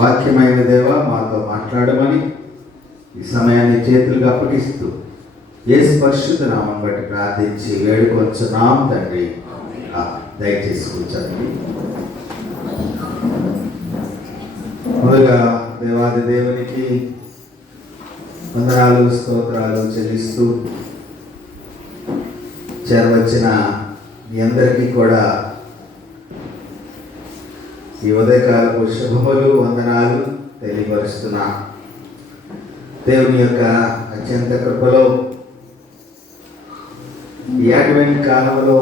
వాక్యమైన దేవ మాతో మాట్లాడమని ఈ సమయాన్ని చేతులుగా అప్పగిస్తూ యేసు పరిశుద్ధ నామం బట్టి ప్రార్థించి వేడుకొంచున్నాం తండ్రి. దయచేసి కూర్చోండి. మొదలుగా దేవాది దేవునికి వందనాలు స్తోత్రాలు చెల్లిస్తూ చేరవచ్చిన మీ అందరికీ కూడా ఈ ఉదయకాలపు శుభములు వందనాలు తెలియపరుస్తున్నా. దేవుని యొక్క అత్యంత కృపలో ఈ అడ్వెంట్ కాలంలో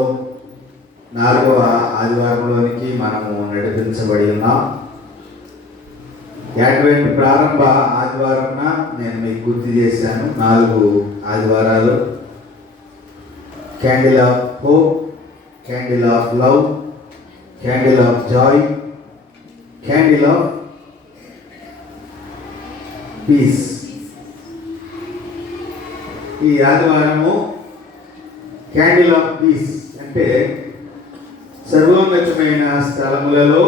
4వ ఆదివారంలోనికి మనము నడిపించబడి ఉన్నాం. అడ్వెంట్ ప్రారంభ ఆదివారం నేను మీకు గుర్తు చేశాను. 4 ఆదివారాలు: candle of hope, candle of love, candle of Joy, candle of piece. ఈ ఆదివారము క్యాండిల్ ఆఫ్ పీస్ అంటే సర్వోన్నతమైన స్థలములలో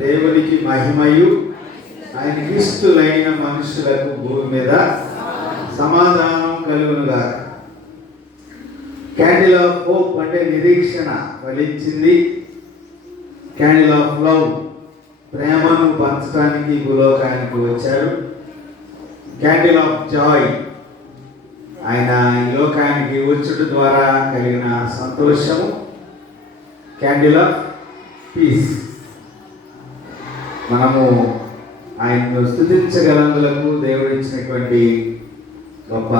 దేవునికి మహిమయు ఆయనకి ఇష్టలైన మనుషులకు భూమి మీద సమాధానం కలుగునుగాక. క్యాండిల్ ఆఫ్ హోప్ అంటే నిరీక్షణ ఫలించింది. క్యాండిల్ ఆఫ్ లవ్ ప్రేమను పంచడానికి భూలోకానికి వచ్చాడు. క్యాండిల్ ఆఫ్ జాయ్ ఆయన ఈ లోకానికి వచ్చుట ద్వారా కలిగిన సంతోషము. క్యాండిల్ ఆఫ్ పీస్ మనము ఆయన్ను స్తుతించగలందులకు దేవుడు ఇచ్చినటువంటి గొప్ప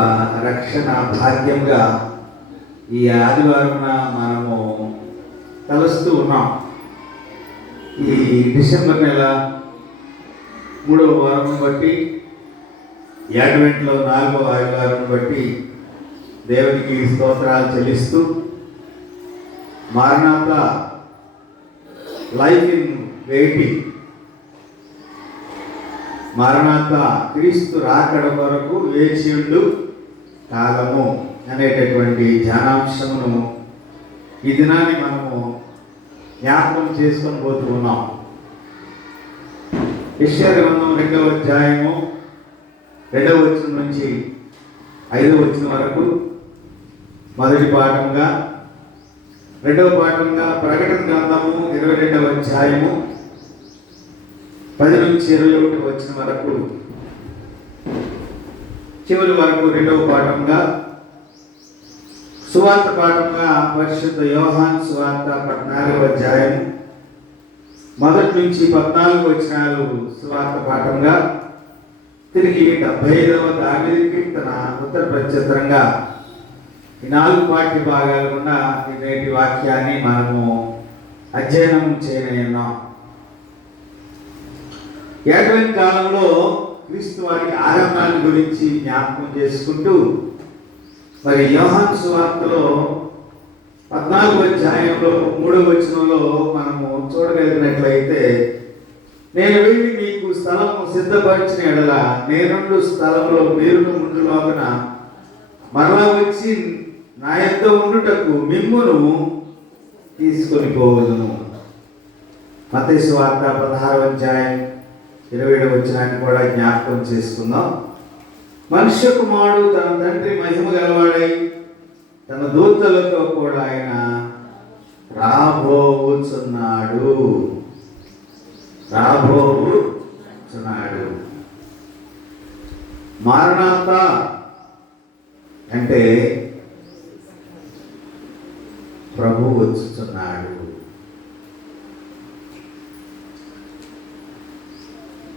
రక్షణ భాగ్యంగా ఈ ఆదివారం మనము కలుస్తూ ఉన్నాం. ఈ డిసెంబర్ నెల 3వ వారం బట్టి, అడ్వెంట్లో 4వ ఆదివారం బట్టి దేవునికి స్తోత్రాలు చెల్లిస్తూ మారనాథా లైఫ్ ఇన్ వెయిటింగ్, మారనాథా క్రీస్తు రాకడ కొరకు వేచియుండు కాలము అనేటటువంటి ధ్యానాంశమును ఈ దినాన్ని మనము జ్ఞాపకం చేసుకొని పోతూ ఉన్నాం. యెషయా గ్రంథం 2వ అధ్యాయము 2వ వచనం నుంచి 5వ వచనం వరకు మొదటి పాఠంగా, 2వ పాఠంగా ప్రకటన గ్రంథము 22వ అధ్యాయము 10 నుంచి 21 వచనం వరకు, చివరి వరకు 2వ పాఠంగా, సువార్త పాఠంగా పరిశుద్ధ యోహాను సువార్త 14వ అధ్యాయం 1 నుంచి 14 వచనాలు సువార్త పాఠంగా, తిరిగి 75వ దావీదు కీర్తన ఉత్తర ప్రత్యుత్తరంగా ఈ 4 పాఠ్య భాగాలు ఉన్న ఈ నేటి వాక్యాన్ని మనము అధ్యయనం చేయనున్నాం. అడ్వెంట్ కాలంలో క్రీస్తు వారి ఆరంభాన్ని గురించి జ్ఞాపకం చేసుకుంటూ మరి యోహాను సువార్తలో 14వ అధ్యాయంలో 3వ వచనంలో మనము చూడగలిగినట్లయితే, నేను వెళ్ళి మీకు స్థలము సిద్ధపరిచిన ఎడల నేనుండు స్థలంలో మీరు ముందులోన మరలా వచ్చి నా యొద్ద ఉండుటకు మిమ్మును తీసుకొని పోవదును. మత్తయి సువార్త 16వ అధ్యాయం 27వ వచనాన్ని కూడా జ్ఞాపకం చేసుకుందాం. మనుష్య కుమారుడు తన తండ్రి మహిమ గలవాడై తన దూతలతో కూడా ఆయన రాబోచున్నాడు. మారనాథా అంటే ప్రభు వచ్చుచున్నాడు.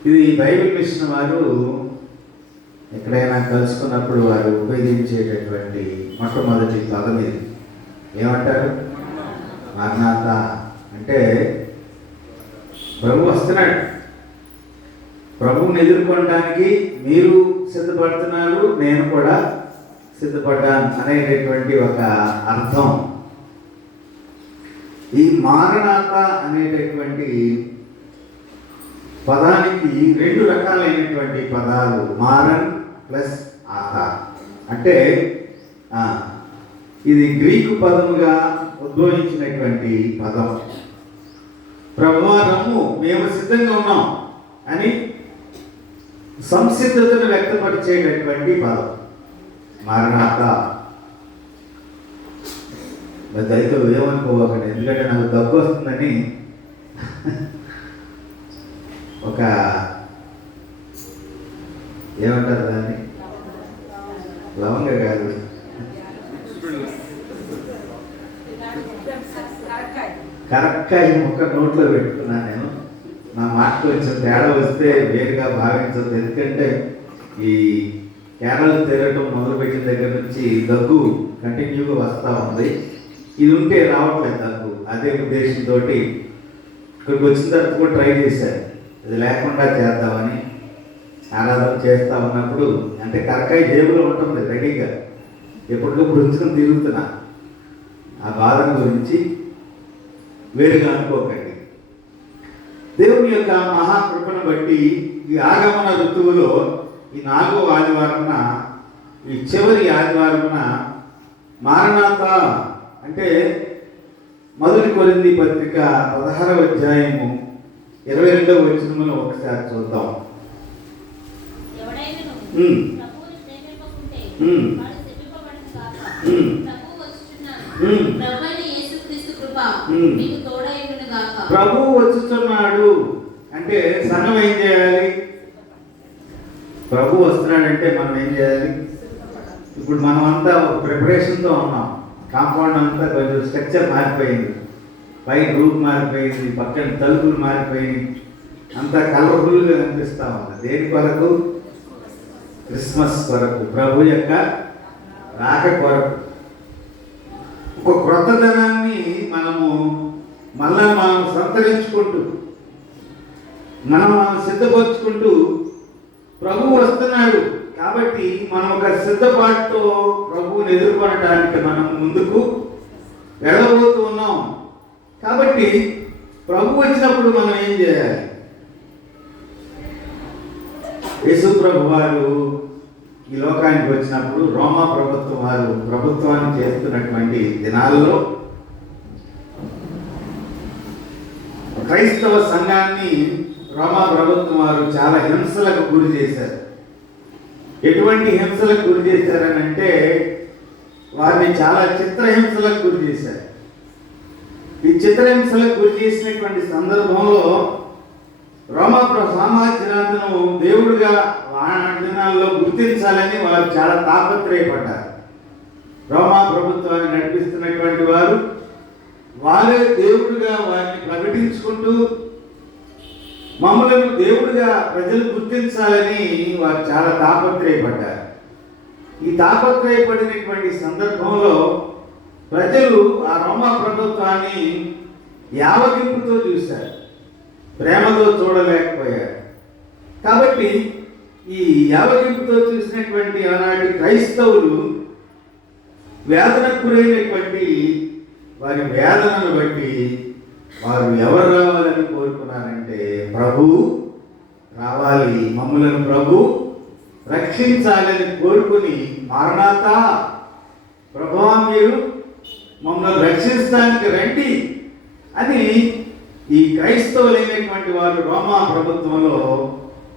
ఇది బైబిల్ మిషన్ వారు ఎక్కడైనా కలుసుకున్నప్పుడు వారు ఉపయోగించేటటువంటి మొట్టమొదటి పదం ఇది. ఏమంటారు? మారనాథా అంటే ప్రభు వస్తున్నాడు, ప్రభువుని ఎదుర్కొనడానికి మీరు సిద్ధపడుతున్నారు, నేను కూడా సిద్ధపడ్డాను అనేటటువంటి ఒక అర్థం. ఈ మారనాథా అనేటటువంటి పదానికి 2 రకాలైనటువంటి పదాలు, మారన్ ప్లస్ ఆతా. అంటే ఇది గ్రీకు పదముగా ఉద్భవించినటువంటి పదం. ప్రభువా రమ్ము, మేము సిద్ధంగా ఉన్నాం, అని సంసిద్ధతను వ్యక్తపరిచేటటువంటి పదం మారణాత. దయతో ఏమనుకోవాలండి, ఎందుకంటే నాకు దగ్గు వస్తుందని ఒక ఏమంటారు దాన్ని, లవంగ కాదు, కరక్కాయ ముక్క నోట్లో పెట్టుకున్నాను నేను. నా మాట కొంచెం తేడా వస్తే వేరుగా భావించదు, ఎందుకంటే ఈ కేరళ తిరగటం మొదలుపెట్టిన దగ్గర నుంచి దగ్గు కంటిన్యూగా వస్తూ ఉంది. ఇది ఉంటే రావట్లేదు దగ్గు. అదే ఉద్దేశంతో ఇక్కడికి వచ్చిన తర్వాత కూడా ట్రై చేశారు, ఇది లేకుండా చేద్దామని. ఆరాధన చేస్తూ ఉన్నప్పుడు అంటే కరకాయ జేబులో ఉంటుంది రెడీగా, ఎప్పటికప్పుడు ఉంచుకొని తిరుగుతున్నా. ఆ బాధను గురించి వేరుగా అనుకోకండి. దేవుని యొక్క మహాకృపను బట్టి ఈ ఆగమన ఋతువులో ఈ 4వ ఆదివారమున, ఈ చివరి ఆదివారమున మారణాత అంటే 1 కొరింథీ పత్రిక 16వ అధ్యాయము 22వ వచనమును ఒకసారి చూద్దాం. ప్రభువు వచ్చుతున్నాడు అంటే సంఘం ఏం చేయాలి? ప్రభు వస్తున్నాడంటే మనం ఏం చేయాలి? ఇప్పుడు మనం అంతా ప్రిపరేషన్తో ఉన్నాం. కాంపౌండ్ అంతా కొంచెం స్ట్రక్చర్ మారిపోయింది, పైన రూఫ్ మారిపోయింది, పక్కన తలుపులు మారిపోయింది, అంతా కలర్ఫుల్గా కనిపిస్తూ ఉంది. దేని కొరకు? క్రిస్మస్ కొరకు, ప్రభు యొక్క రాక కొరకు. ఒక క్రొత్తదనాన్ని మనము మనం సంతరించుకుంటూ మనం సిద్ధపరుచుకుంటూ ప్రభువు వస్తున్నాడు కాబట్టి మనం ఒక సిద్ధపాటుతో ప్రభువుని ఎదుర్కొనడానికి మనం ముందుకు వెళ్ళబోతూ ఉన్నాం. కాబట్టి ప్రభు వచ్చినప్పుడు మనం ఏం చేయాలి? యేసు ప్రభు వారు ఈ లోకానికి వచ్చినప్పుడు రోమా ప్రభుత్వం వారు ప్రభుత్వాన్ని చేస్తున్నటువంటి దినాల్లో క్రైస్తవ సంఘాన్ని రోమా ప్రభుత్వం వారు చాలా హింసలకు గురి చేశారు. ఎటువంటి హింసలకు గురి చేశారని అంటే వారిని చాలా చిత్రహింసలకు గురి చేశారు. ఈ చిత్రహింసలకు గురి చేసినటువంటి సందర్భంలో రోమా సామ్రాజ్యాలను దేవుడిగా దినాల్లో గుర్తించాలని వారు చాలా తాపత్రయపడ్డారు. రోమా ప్రభుత్వాన్ని నడిపిస్తున్నటువంటి వారే దేవుడిగా వారిని ప్రకటించుకుంటూ మమ్మలను దేవుడిగా ప్రజలు గుర్తించాలని వారు చాలా తాపత్రయపడ్డారు. ఈ తాపత్రయపడినటువంటి సందర్భంలో ప్రజలు ఆ రోమా ప్రభుత్వాన్ని యావగింపుతో చూశారు, ప్రేమతో చూడలేకపోయారు. కాబట్టి ఈ యావగింపుతో చూసినటువంటి ఆనాటి క్రైస్తవులు వేదనకు గురైనటువంటి వారి వేదనను బట్టి వారు ఎవరు రావాలని కోరుకున్నారంటే ప్రభు రావాలి, మమ్మలను ప్రభు రక్షించాలని కోరుకుని మారణాత ప్రభువా మీరు మమ్మల్ని రక్షించడానికి రండి అని ఈ క్రైస్తవులైనటువంటి వారు రోమా ప్రభుత్వంలో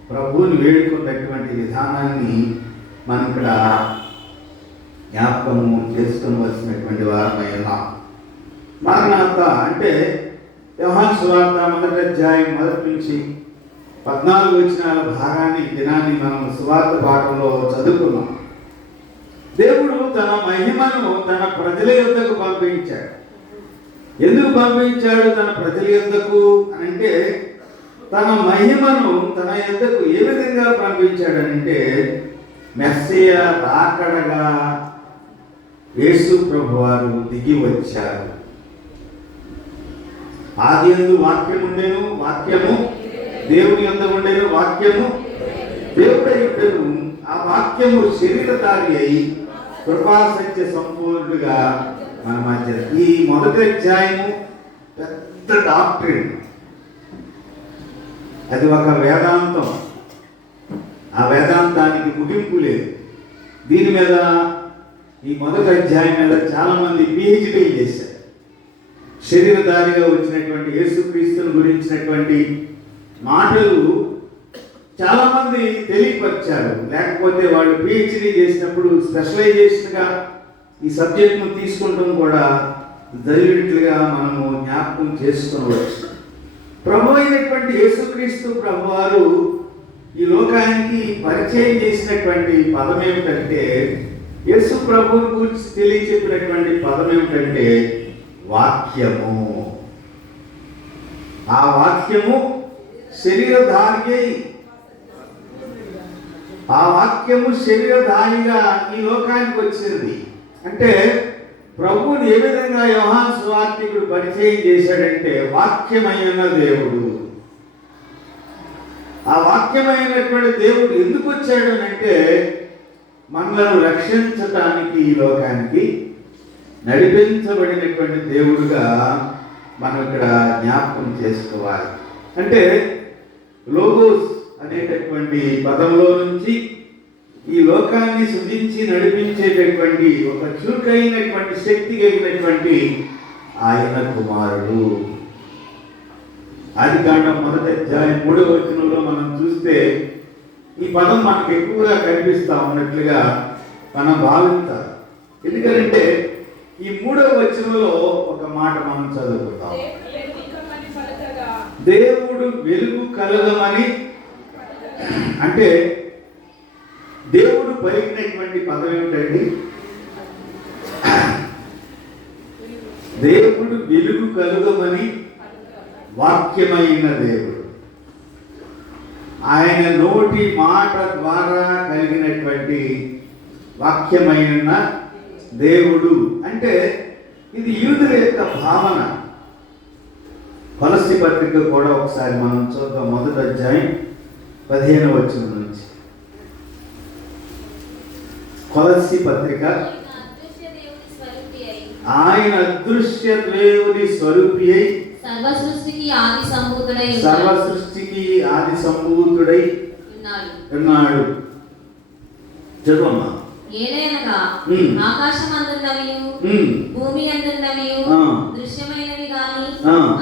ప్రభువుని వేడుకున్నటువంటి విధానాన్ని మనం ఇక్కడ జ్ఞాపకము చేసుకోవలసినటువంటి వారమై ఉన్నాం. మారణాత అంటే యోహాను సువార్త 1వ అధ్యాయం 1 నుంచి 14 వచనాల భాగాన్ని దినాన్ని మనం సువార్త పాఠంలో చదువుకున్నాం. దేవుడు తన మహిమను తన ప్రజల యొద్దకు పంపించాడు. ఎందుకు పంపించాడు తన ప్రజల యొద్దకు అంటే తన మహిమను తన యొద్దకు ఏ విధంగా పంపించాడనంటే మెస్సియా రాకడగా యేసు ప్రభువారు దిగి వచ్చారు. ఆదియందు వాక్యం ఉండెను, వాక్యము దేవుని యొద్ద ఉండెను, వాక్యము దేవుడై ఉండెను. ఆ వాక్యము శరీరధారి అయి కృపా సత్య సంపూర్ణుడుగా మన మధ్య. ఈ 1వ అధ్యాయము పెద్ద డాక్ట్రిన్, అది ఒక వేదాంతం. ఆ వేదాంతానికి ముగింపు లేదు. దీని మీద ఈ 1వ అధ్యాయం మీద చాలా మంది PhD చేశారు. శరీరధారిగా వచ్చినటువంటి యేసుక్రీస్తుని గురించినటువంటి మాటలు చాలామంది తెలియపరిచారు. లేకపోతే వాళ్ళు పిహెచ్డి చేసినప్పుడు స్పెషలైజేషన్గా ఈ సబ్జెక్ట్ను తీసుకుంటాం కూడా జరిగినట్లుగా మనము జ్ఞాపకం చేసుకోవచ్చు. ప్రభు అయినటువంటి యేసుక్రీస్తు ప్రభు వారు ఈ లోకానికి పరిచయం చేసినటువంటి పదం ఏమిటంటే, యేసు ప్రభువుని గురించి తెలియచెప్పినటువంటి పదం ఏమిటంటే వాక్యము. ఆ వాక్యము శరీరధారి, ఆ వాక్యము శరీరధారిగా ఈ లోకానికి వచ్చింది. అంటే ప్రభువుని ఏ విధంగా యోహాను సువార్తికుడు పరిచయం చేశాడంటే వాక్యమైన దేవుడు. ఆ వాక్యమైనటువంటి దేవుడు ఎందుకు వచ్చాడు అంటే మనలను రక్షించటానికి, ఈ లోకానికి నడిపించబడినటువంటి దేవుడుగా మనం ఇక్కడ జ్ఞాపకం చేసుకోవాలి. అంటే లోగోస్ అనేటటువంటి పదంలో నుంచి ఈ లోకాన్ని సృజించి నడిపించేటటువంటి ఒక చురుకైనటువంటి శక్తి కలిగినటువంటి ఆయన కుమారుడు. ఆదికాండం 1వ అధ్యాయం 3వ వచనంలో మనం చూస్తే ఈ పదం మనకు ఎక్కువగా కనిపిస్తా ఉన్నట్లుగా మనం భావించాలి. ఎందుకంటే ఈ 3వ వచనంలో ఒక మాట మనం చదువుకుంటాం. దేవుడు వెలుగు కలగమని, అంటే దేవుడు పలికినటువంటి పదం ఏమిటండి? దేవుడు వెలుగు కలుగమని వాక్యమైన దేవుడు. ఆయన నోటి మాట ద్వారా కలిగినటువంటి వాక్యమైన దేవుడు. అంటే ఇది యూదుల యొక్క భావన. కొలస్సీ పత్రిక కూడా ఒకసారి మనం చూద్దాం. 1వ అధ్యాయం 15వ వచనం నుంచి. కొలస్సీ పత్రిక. ఆయన అదృశ్య దేవుని స్వరూపి అయి సర్వ సృష్టికి ఆది సంభూతుడై ఉన్నాడు. చదువమ్మా. ఏలయనగా ఆకాశమందున్నవియు భూమి అందున్నవియు దృశ్యమైనవి గాని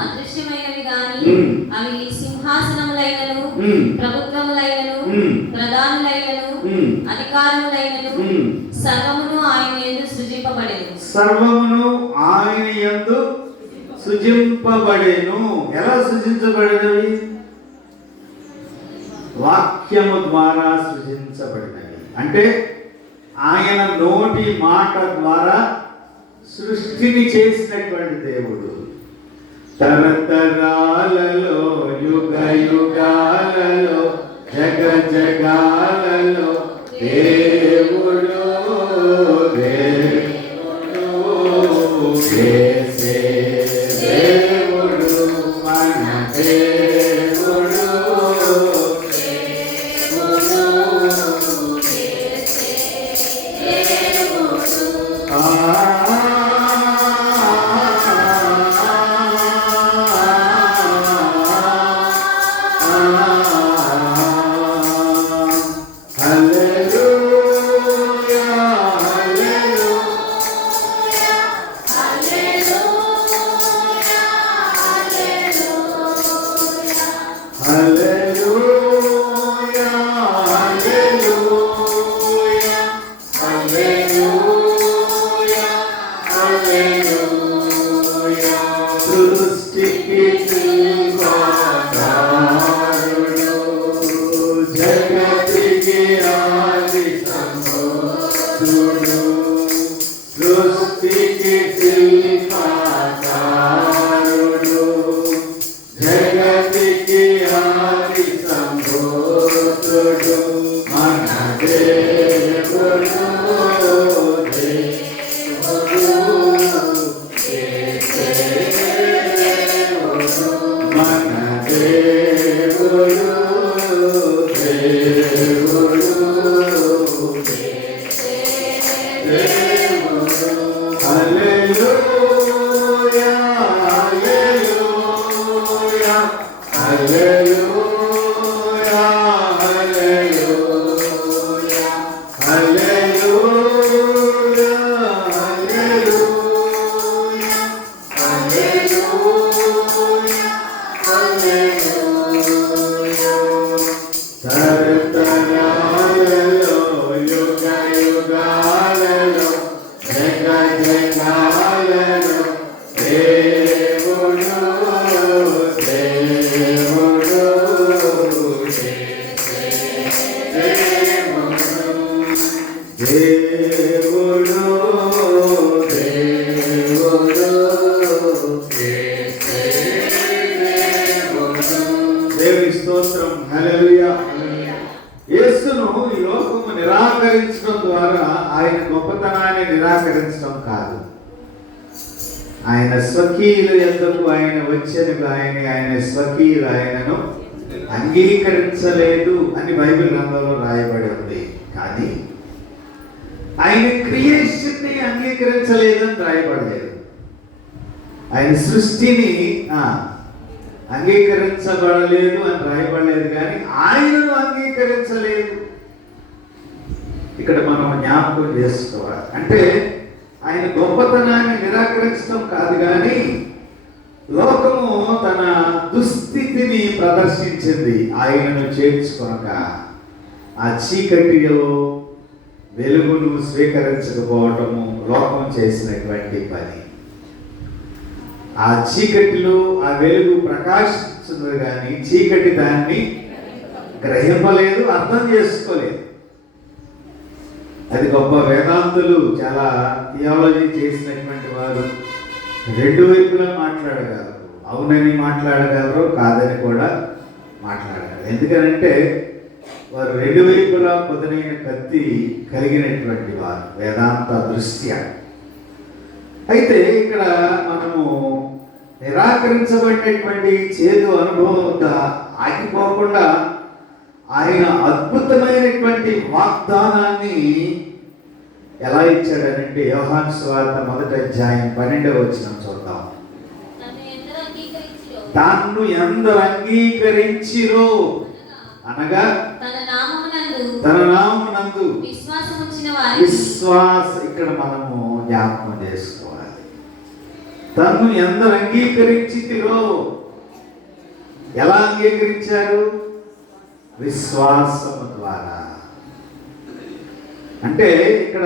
అదృశ్యమైనవి గాని అవి సింహాసనములైనను ప్రభుత్వములైనను ప్రధానులైనను అధికారములైనను సర్వమును ఆయన యందు సృజింపబడెను. సర్వమును ఆయన యందు సృజింపబడెను. ఎలా సృజించబడినవి? వాక్యము ద్వారా సృజించబడినవి. అంటే ఆయన నోటి మాట ద్వారా సృష్టిని చేసినటువంటి దేవుడు. తరతరాలలో యుగ యుగాలలో జగ జగాలలో దేవుడు దేవుడు చేసే దేవుడు మన దేవుడు. దేవుడు దేవుడు దేవుని స్తోత్రం. హల్లెలూయా. యేసును ఈ లోకము నిరాకరించడం ద్వారా ఆయన గొప్పతనాన్ని నిరాకరించడం కాదు. ఆయన స్వకీయులు ఎందుకు ఆయన వచ్చేందుకు ఆయన స్వకీయులు ఆయనను అంగీకరించలేదు అని బైబిల్ గ్రంథంలో రాయబడి ఉంది. కానీ ఆయన క్రియేషన్ని అంగీకరించలేదని రాయబడలేదు. ఆయన సృష్టిని అంగీకరించబడలేదు అని రాయబడలేదు, కానీ ఆయనను అంగీకరించలేదు. ఇక్కడ మనం జ్ఞాపకం చేసుకోవాలి. అంటే ఆయన గొప్పతనాన్ని నిరాకరించడం కాదు, కానీ లోకము తన దుస్థితిని ప్రదర్శించింది. ఆయనను చేర్చుకొనక ఆ చీకటిలో వెలుగును స్వీకరించకపోవటము లోకం చేసినటువంటి పని. ఆ చీకటిలో ఆ వెలుగు ప్రకాశించుంది, కానీ చీకటి దాన్ని గ్రహింపలేదు, అర్థం చేసుకోలేదు. అది గొప్ప వేదాంతులు, చాలా థియాలజీ చేసినటువంటి వారు రెండు వైపులా మాట్లాడగలరు. అవునని మాట్లాడగలరు, కాదని కూడా మాట్లాడగలరు. ఎందుకనంటే వారు రెండు వైపులా పొదనైన కత్తి కలిగినటువంటి వారు వేదాంత దృష్ట్యా. అయితే ఇక్కడ మనము నిరాకరించబడినటువంటి చేదు అనుభవం వద్ద ఆగిపోకుండా ఆయన అద్భుతమైనటువంటి వాగ్దానాన్ని ఎలా ఇచ్చాడనంటే యోహాను సువార్త 1వ అధ్యాయం 12వ వచనం చూద్దాం. తాను ఎందరు అంగీకరించిరో అనగా తన నామమునందు విశ్వాస ఇక్కడ మనము జ్ఞాపకం చేసుకోవాలి. తను ఎందరు అంగీకరించిరో, ఎలా అంగీకరించారు? విశ్వాసము ద్వారా. అంటే ఇక్కడ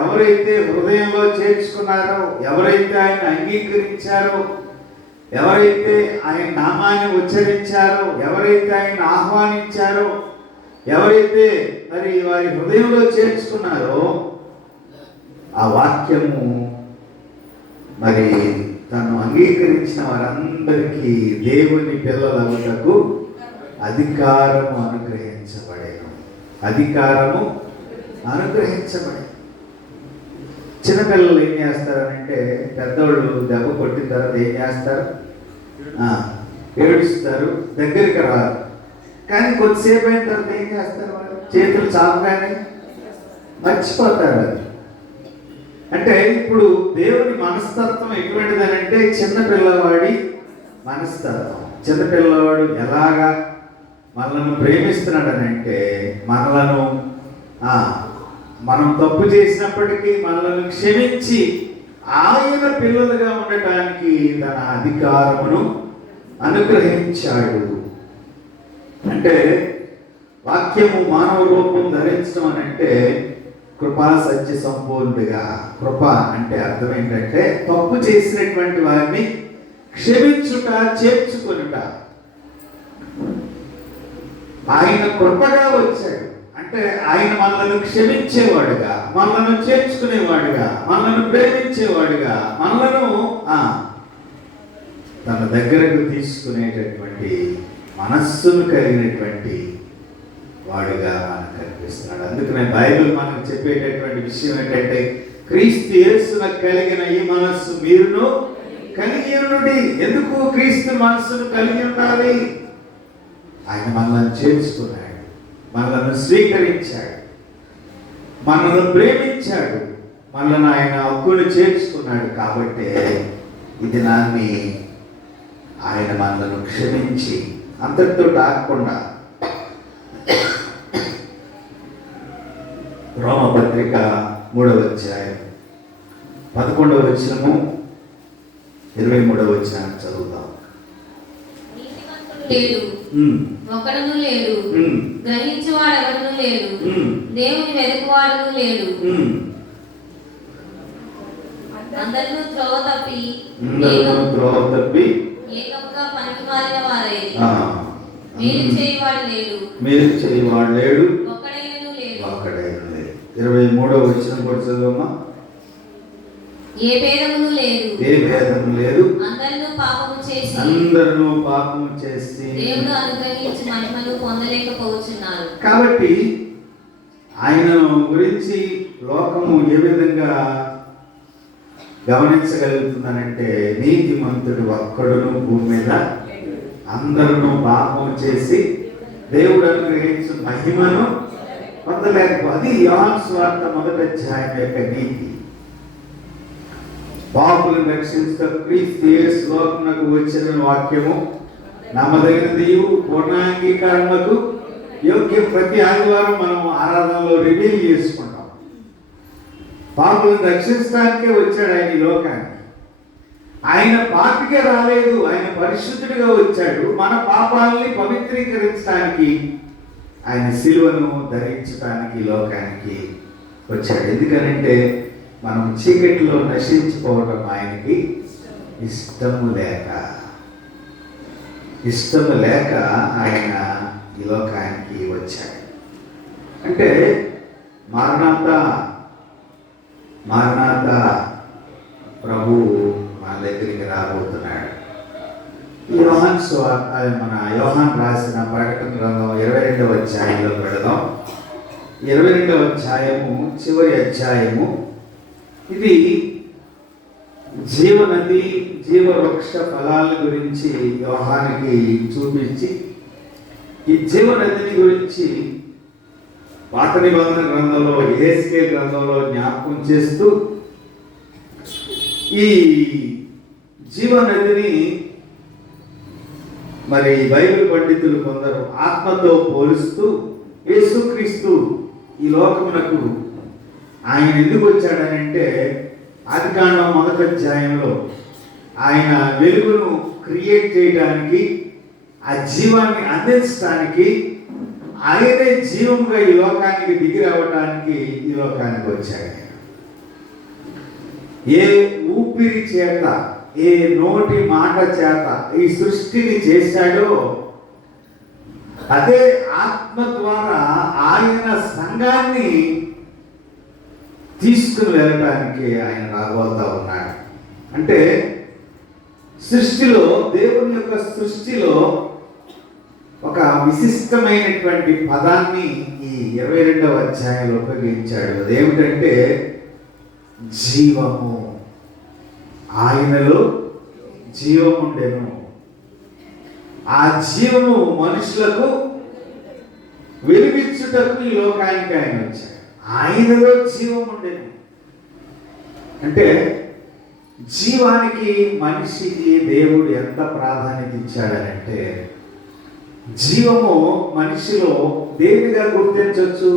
ఎవరైతే హృదయంలో చేర్చుకున్నారో, ఎవరైతే ఆయన అంగీకరించారో, ఎవరైతే ఆయన నామాన్ని ఉచ్చరించారో, ఎవరైతే ఆయన ఆహ్వానించారో, ఎవరైతే మరి వారి హృదయంలో చేర్చుకున్నారో, ఆ వాక్యము మరి తను అంగీకరించిన వారందరికీ దేవుని పిల్లలకు అధికారము అనుగ్రహించబడేను. అధికారము అనుగ్రహించబడే. చిన్నపిల్లలు ఏం చేస్తారంటే, పెద్దోళ్ళు దెబ్బ కొట్టిన తర్వాత ఏం చేస్తారు? ఏడుస్తారు, దగ్గరికి రారు. కానీ కొద్దిసేపు అయిన తర్వాత ఏం చేస్తారు? వాళ్ళు చేతులు చాపగానే మర్చిపోతారు. అది అంటే ఇప్పుడు దేవుని మనస్తత్వం ఎటువంటిదనంటే చిన్నపిల్లవాడి మనస్తత్వం. చిన్నపిల్లవాడు ఎలాగా మనలను ప్రేమిస్తున్నాడనంటే, మనలను మనం తప్పు చేసినప్పటికీ మనలను క్షమించి ఆయన పిల్లలుగా ఉండటానికి తన అధికారమును అనుగ్రహించాడు. అంటే వాక్యము మానవ రూపం ధరించడం అని అంటే కృపా సత్య సంపూర్ణుడిగా. కృప అంటే అర్థం ఏంటంటే తప్పు చేసినటువంటి వారిని క్షమించుట, చేర్చుకొనుట. ఆయన కృపగా వచ్చాడు. అంటే ఆయన మనలను క్షమించేవాడుగా, మనలను చేర్చుకునేవాడుగా, మనలను ప్రేమించేవాడుగా, మనలను తన దగ్గరకు తీసుకునేటటువంటి మనస్సును కలిగినటువంటి వాడుగా మనకు కనిపిస్తున్నాడు. అందుకనే బైబిల్ మనకు చెప్పేటటువంటి విషయం ఏంటంటే, క్రీస్తు యేసునకు కలిగిన ఈ మనస్సు మీరును కలిగి ఉండుడి. ఎందుకు క్రీస్తు మనస్సును కలిగి ఉండాలి? ఆయన మనల్ని చేర్చుకున్నాడు, మనల్ని స్వీకరించాడు, మనల్ని ప్రేమించాడు, మనల్ని ఆయన హక్కును చేర్చుకున్నాడు. కాబట్టి ఈ దినాన్ని ఆయన మనల్ని క్షమించి అంతటితో ఆగకుండా రోమపత్రిక 3వ అధ్యాయం 11వ వచనము 23వ వచనాన్ని చదువుతాం. లేడు, ఒకడును లేడు, గ్రహించువాడెవడును లేడు, దేవుని వెతుకువాడును లేడు, అందరూ త్రోవ తప్పి ఏకముగా పనికి మారిన వారైరి. మేలు చేయవాడు లేడు, ఒక్కడైనను లేడు. 23వ వచనం కూడా చదువమ్మా. ఏ భేదమును లేదు, ఏ భేదము లేదు, అందరూ పాపము చేసి అందరూ పాపము చేసి దేవుడు అనుగ్రహించి మహిమను పొందలేకపోతున్నారు. కాబట్టి ఆయనను గురించి లోకము ఏ విధంగా గమనించగలుగుతుందనంటే, నీతిమంతుడు ఒక్కడును భూమి మీద అందరూ పాపం చేసి దేవుడు అనుగ్రహించు మహిమను పొందలేకపో. అది యోహాను సువార్త 1వ అధ్యాయం యొక్క నీతి. పాపులను రక్షించ క్రీస్తు యేసు లోకమునకు వచ్చిన వాక్యము నమ్మదగినది, పూర్ణాంగీకరణకు యోగ్యం. ప్రతి ఆదివారం మనం ఆరాధనలో రివీల్ చేసుకుంటాం. పాపులను రక్షించడానికే వచ్చాడు ఆయన ఈ లోకానికి. ఆయన పాపికే రాలేదు, ఆయన పరిశుద్ధుడిగా వచ్చాడు. మన పాపాలని పవిత్రీకరించడానికి ఆయన శిలువను ధరించడానికి లోకానికి వచ్చాడు. ఎందుకనంటే మనం చీకటిలో నశించిపోవడం ఆయనకి ఇష్టము లేక ఆయన ఈ లోకానికి వచ్చాడు. అంటే మారణాత ప్రభు మన దగ్గరికి రాబోతున్నాడు. ఈ యోహాను రాసిన ప్రకటన గ్రంథం 22వ అధ్యాయంలో పెడదాం. 22వ అధ్యాయము చివరి అధ్యాయము. ఇది జీవనది, జీవవృక్ష ఫలాల గురించి యోహానికి చూపించి, ఈ జీవనదిని గురించి పాత నిబంధన గ్రంథంలో, యెహెజ్కేలు గ్రంథంలో జ్ఞాపకం చేస్తూ ఈ జీవనదిని మరి బైబిల్ పండితులు కొందరు ఆత్మతో పోలుస్తూ, యేసుక్రీస్తు ఈ లోకమునకు ఆయన ఎందుకు వచ్చాడని అంటే, ఆదికాండం 1వ అధ్యాయంలో ఆయన వెలుగును క్రియేట్ చేయడానికి, ఆ జీవాన్ని అందించడానికి, ఆయనే జీవంగా ఈ లోకానికి దిగి రావడానికి ఈ లోకానికి వచ్చాడు. ఏ ఊపిరి చేత, ఏ నోటి మాట చేత ఈ సృష్టిని చేశాడో, అదే ఆత్మ ద్వారా ఆయన సంఘాన్ని తీసుకుని వెళ్ళడానికి ఆయన రాబోతా ఉన్నాడు. అంటే సృష్టిలో, దేవుని యొక్క సృష్టిలో ఒక విశిష్టమైనటువంటి పదాన్ని ఈ 22వ అధ్యాయంలో ఉపయోగించాడు. అదేమిటంటే జీవము. ఆయనలో జీవముండెను. ఆ జీవము మనుషులకు వెలిగించుటకు ఈ లోకానికి ఆయన వచ్చాడు. ఆయనలో జీవముండెను అంటే, జీవానికి మనిషికి దేవుడు ఎంత ప్రాధాన్యత ఇచ్చాడనంటే, జీవము మనిషిలో దేనిగా గుర్తించవచ్చు?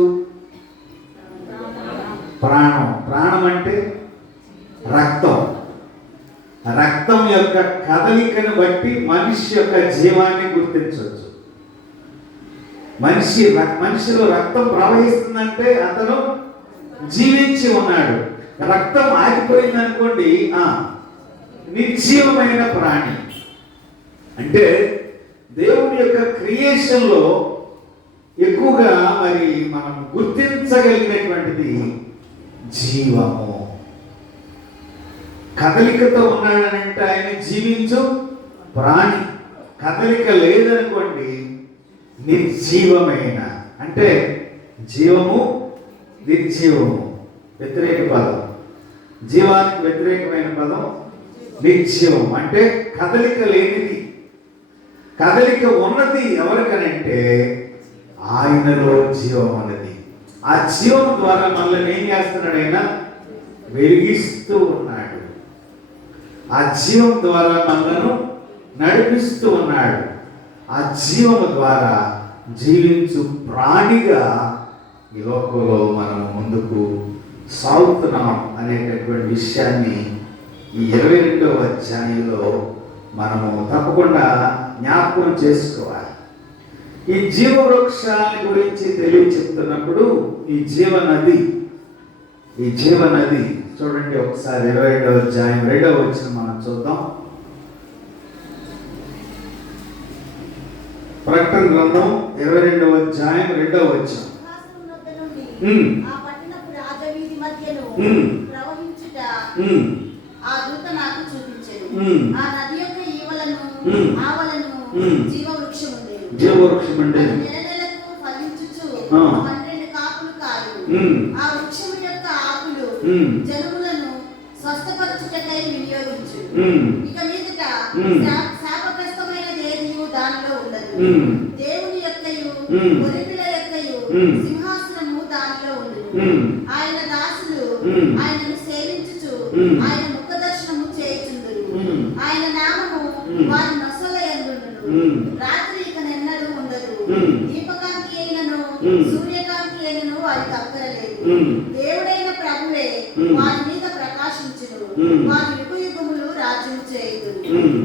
ప్రాణం. ప్రాణం అంటే రక్తం. రక్తం యొక్క కదలికను బట్టి మనిషి యొక్క జీవాన్ని గుర్తించవచ్చు. మనిషిలో రక్తం ప్రవహిస్తుందంటే అతను జీవించి ఉన్నాడు. రక్తం ఆగిపోయింది అనుకోండి, నిర్జీవమైన ప్రాణి. అంటే దేవుని యొక్క క్రియేషన్లో ఎక్కువగా మరి మనం గుర్తించగలిగినటువంటిది జీవము. కదలికతో ఉన్నాడనంటే ఆయన జీవించు ప్రాణి. కదలిక లేదనుకోండి, నిర్జీవమైన. అంటే జీవము, నిర్జీవము వ్యతిరేక పదం. జీవానికి వ్యతిరేకమైన పదం నిర్జీవం. అంటే కదలిక లేనిది. కదలిక ఉన్నది ఎవరికనంటే ఆయనలో జీవం ఉన్నది. ఆ జీవం ద్వారా మనల్ని ఏం చేస్తున్నాడు? ఆయన వెలిగిస్తూ ఉన్నాడు. ఆ జీవం ద్వారా మనలను నడిపిస్తూ ఉన్నాడు. ఆ జీవము ద్వారా జీవించు ప్రాణిగా ఈ లోకంలో మనం ముందుకు సాగుతున్నాం అనేటటువంటి విషయాన్ని ఈ 22వ అధ్యాయంలో మనము తప్పకుండా జ్ఞాపకం చేసుకోవాలి. ఈ జీవవృక్షాన్ని గురించి తెలియచెప్తున్నప్పుడు ఈ జీవనది చూడండి ఒకసారి 22వ అధ్యాయం 2వ వచనం మనం చూద్దాం. ప్రకటన గ్రంథం 22వ అధ్యాయం 2వ వచనం. ఉమ్. ప్రవహించుట ఉమ్. ఆ దూత నాకు చూపించెను. ఉమ్. ఆ నది యొక్క ఈవలను ఉమ్. ఆవలను ఉమ్. జీవవృక్షం ఉండేది. జీవవృక్షం అంటే అది నెల నెలకు ఫలించుచు ఆ. 12 కాపులు కాయు. ఉమ్. ఆ వృక్షము యొక్క ఆకులు ఉమ్. జనములను స్వస్థపరచుటకై వినియోగించు. ఉమ్. ఇక మీదట ఉమ్. శాపగ్రస్తమైనది ఏదియు దానిలో ఉండదు. ఉమ్. దేవుని యొక్కయు ఉమ్. గొర్రెపిల్ల యొక్కయు ఉమ్. సింహాసనము దానిలో ఉండదు. ఉమ్. ఆయన దాసులు ఉమ్. ఆయనను సేవించుచు ఉమ్. ఆయన ముఖ దర్శనము చేయుచుందురు. ఉమ్. ఆయన నామము ఉమ్. వారి నొసల యందుండును. ఉమ్. రాత్రి ఇక నెన్నడూ ఉండదు. ఉమ్. దీపకాంతి అయినను ఉమ్. సూర్యకాంతి అయినను వారికి అక్కరలేదు. ఉమ్. దేవుడైన ప్రభువే ఉమ్. వారి మీద ప్రకాశించును. ఉమ్. వారి యుగ యుగములు రాజ్యం చేయుదురు. ఉమ్.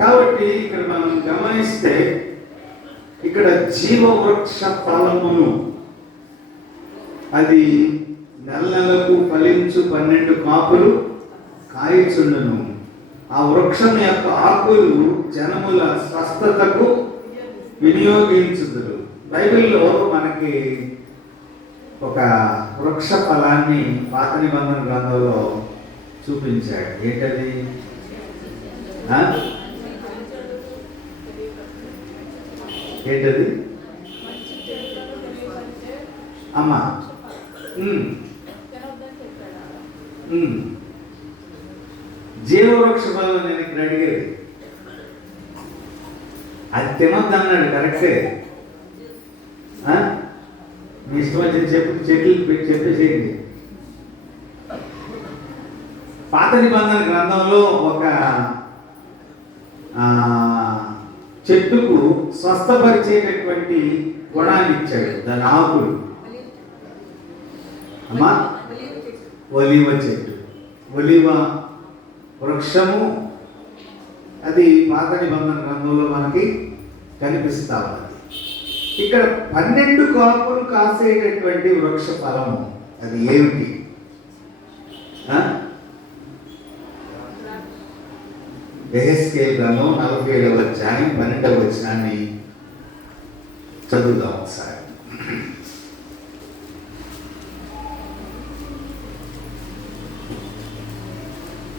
కాబట్టి ఇక్కడ మనం గమనిస్తే ఇక్కడ జీవవృక్ష ఫలమును అది నెల నెలకు ఫలించు 12 కాపులు కాయచుండును. ఆ వృక్షం యొక్క ఆకులు జనముల స్వస్థతకు వినియోగించుదురు. బైబిల్లో మనకి ఒక వృక్ష ఫలాన్ని పాత నిబంధన గ్రంథంలో చూపించాడు. ఏంటది? ఆ? ఏంటది అమ్మా? జీవవృక్ష ఫలం నేను ఇక్కడ అడిగేది అది తినొద్దన్నాడు. కరెక్టే. మీ ఇష్టం వచ్చిన చెట్లు చెప్పేసేయండి. పాత నిబంధన గ్రంథంలో ఒక చెట్టుకు స్వస్థపరిచేటటువంటి గుణాన్ని ఇచ్చాడు. దాని ఆకులు అమ్మా ఒలివ చెట్టు, ఒలివ వృక్షము అది పాత నిబంధన గ్రంథంలో మనకి కనిపిస్తా ఉన్నది. ఇక్కడ 12 కాపులు కాసేటటువంటి వృక్ష ఫలము అది ఏమిటి? యెహెజ్కేలు గ్రంథం 47వ అధ్యాయం 12వ వచనాన్ని చదువుదాం ఒకసారి.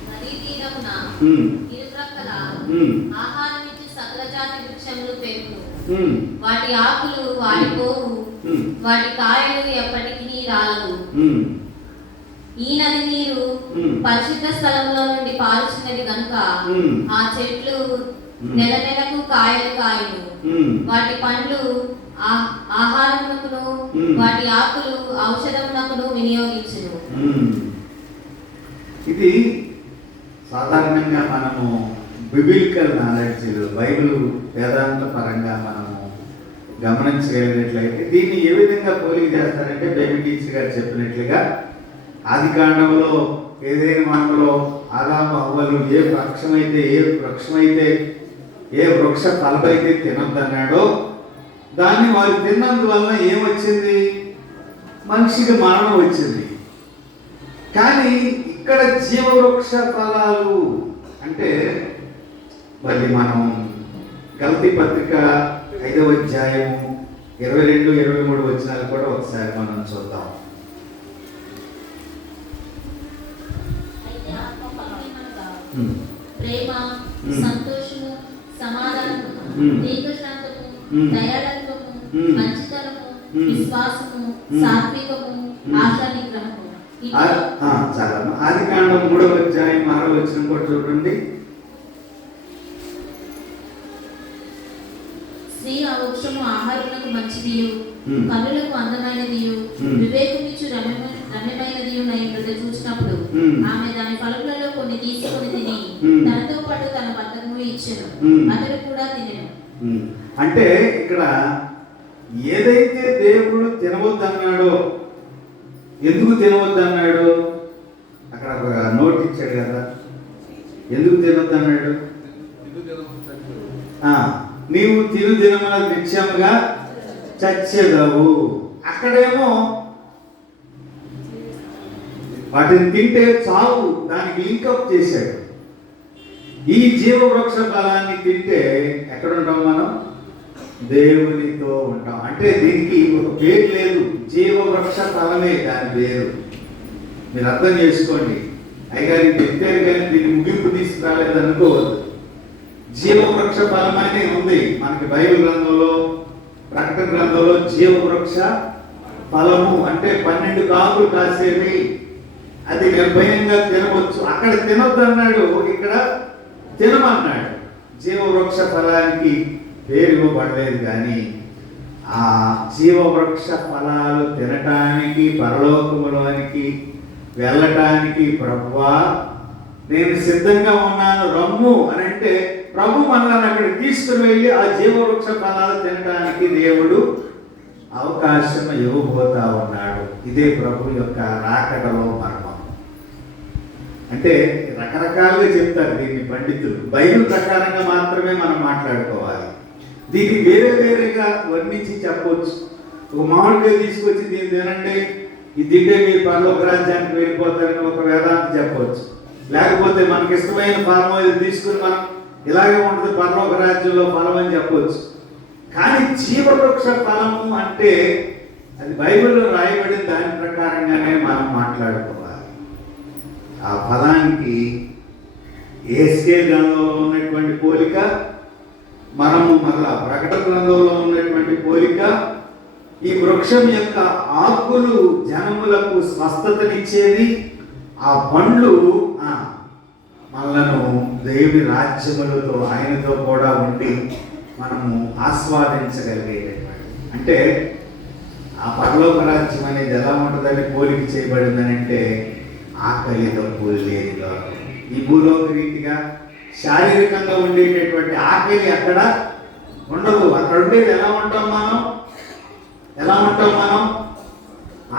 నదీ తీరమున ఇరుప్రక్కల ఆహారమిచ్చు సకల జాతి వృక్షములు పెరుగును. వాటి ఆకులు వాడిపోవు, వాటి కాయలు ఎప్పటికీ రాలవు. ఈ నది నీరు పరిశుద్ధ స్థలంలో నుండి పారుచున్నది కనుక ఆ చెట్లు నెల నెలకు కాయలు కాయను. వాటి పండ్లు ఆహారమునకును వాటి ఆకులు ఔషధమునకును వినియోగించును. ఇది సాధారణంగా మనము బిబిలికల్ నాలెడ్జ్, బైబిల్ వేదాంత పరంగా మనము గమనించగలిగినట్లయితే దీన్ని ఏ విధంగా పోలిక చేస్తారంటే బేబీ టీచర్ గారు చెప్పినట్లుగా ఆది కాండంలో ఏదైనా మనలో ఆదాము అవ్వలు ఏ వృక్షమైతే ఏ వృక్ష ఫలమైతే తినొద్దన్నాడో దాన్ని వారు తిన్నందువలన ఏమొచ్చింది? మనిషికి మరణం వచ్చింది. కానీ ఇక్కడ జీవవృక్ష ఫలాలు అంటే మరి మనం గలతీ పత్రిక 5వ అధ్యాయము 22, 23 వచనాలు కూడా ఒకసారి మనం చూద్దాం. అయితే ఆత్మఫలమేమనగా ప్రేమ, సంతోషము, సమాధానము, దీర్ఘశాంతము, దయాళత్వము, మంచితనము, విశ్వాసము, సాత్వికము, ఆశా నిగ్రహము. చాలా ఆది కాండం 3వ అధ్యాయం 6వ వచనం కూడా చూడండి. స్త్రీ ఆ వృక్షము ఆహారములకు మంచిదియు, కన్నులకు అందమైనదియు, వివేకమిచ్చు రమ్యమైనదియు నైనది చూసినప్పుడు ఆమె దాని ఫలములలో కొన్ని తీసుకొని తిని దానితో పాటు తన భర్తకు ఇచ్చెను. అతడు కూడా తినెను. అంటే ఇక్కడ ఏదైతే దేవుడు తినవద్దన్నాడో, ఎందుకు తినవద్దన్నాడు? అక్కడ ఒక నోట్ ఇచ్చాడు కదా, ఎందుకు తినవద్దన్నాడు? నీవు తిను దినమున నిత్యముగా చచ్చెదవు. అక్కడేమో వాటిని తింటే చావు, దానికి లింకప్ చేశాడు. ఈ జీవవృక్ష ఫలాన్ని తింటే ఎక్కడ ఉంటాం మనం? దేవునితో ఉంటాం. అంటే దీనికి ఒక పేరు లేదు, జీవవృక్ష ఫలమే దాని పేరు. మీరు అర్థం చేసుకోండి. అయ్యగారికి చెప్పారు కానీ దీన్ని ముగింపు తీసుకురాలేదనుకోవద్దు. జీవవృక్ష ఫలం అనే ఉంది మనకి బైబిల్ గ్రంథంలో, ప్రకటన గ్రంథంలో. జీవవృక్ష ఫలము అంటే 12 కాకులు కాసేవి, అది నిర్భయంగా తినవచ్చు. అక్కడ తినొద్దు అన్నాడు, ఇక్కడ తినమన్నాడు. జీవవృక్ష ఫలానికి పేరు ఇవ్వబడలేదు, కానీ ఆ జీవవృక్ష ఫలాలు తినటానికి, పరలోకములోనికి వెళ్ళటానికి ప్రభువా నేను సిద్ధంగా ఉన్నాను రమ్ము అని అంటే, ప్రభు మనల్ని అక్కడికి తీసుకుని వెళ్ళి ఆ జీవవృక్ష ఫలాలు తినడానికి దేవుడు అవకాశం ఇవ్వబోతా ఉన్నాడు. ఇదే ప్రభు యొక్క రాకడలో మర్మం. అంటే రకరకాలుగా చెప్తారు దీన్ని పండితులు. బైబిల్ ప్రకారంగా మాత్రమే మనం మాట్లాడుకోవాలి. దీన్ని వేరే వేరేగా వర్ణించి చెప్పవచ్చు. ఒక మామిడికాయ తీసుకొచ్చి దీన్ని తినండి, ఇది తింటే మీరు పరలోక రాజ్యానికి వెళ్ళిపోతారని ఒక వేదాంతి చెప్పవచ్చు. లేకపోతే మనకి ఇష్టమైన ఫలం ఇది తీసుకుని మనం ఇలాగే ఉంటుంది పరలోక రాజ్యంలో ఫలం అని చెప్పవచ్చు. కానీ జీవవృక్ష ఫలము అంటే అది బైబిల్లో రాయబడిన దాని ప్రకారంగానే మనం మాట్లాడుకోవాలి. ఆ ఫలానికి యేసయ్య గ్రంథంలో ఉన్నటువంటి పోలిక, మనము మరలా ప్రకటన గ్రంథంలో ఉన్నటువంటి పోలిక, ఈ వృక్షం యొక్క ఆకులు జనములకు స్వస్థతనిచ్చేది, ఆ పండ్లు మనలను దేవుని రాజ్యములతో ఆయనతో కూడా ఉండి మనము ఆస్వాదించగలిగేటటువంటి, అంటే ఆ పరలోక రాజ్యం అనేది ఎలా ఉంటుందని పోలిక చేయబడిందని అంటే ఆకలితో కూలేని లోకం. ఈ భూలోక రీతిగా శారీరకంగా ఉండేటటువంటి ఆకలి అక్కడ ఉండదు. అక్కడ ఉండేది ఎలా ఉంటాం మనం? ఎలా ఉంటాం మనం?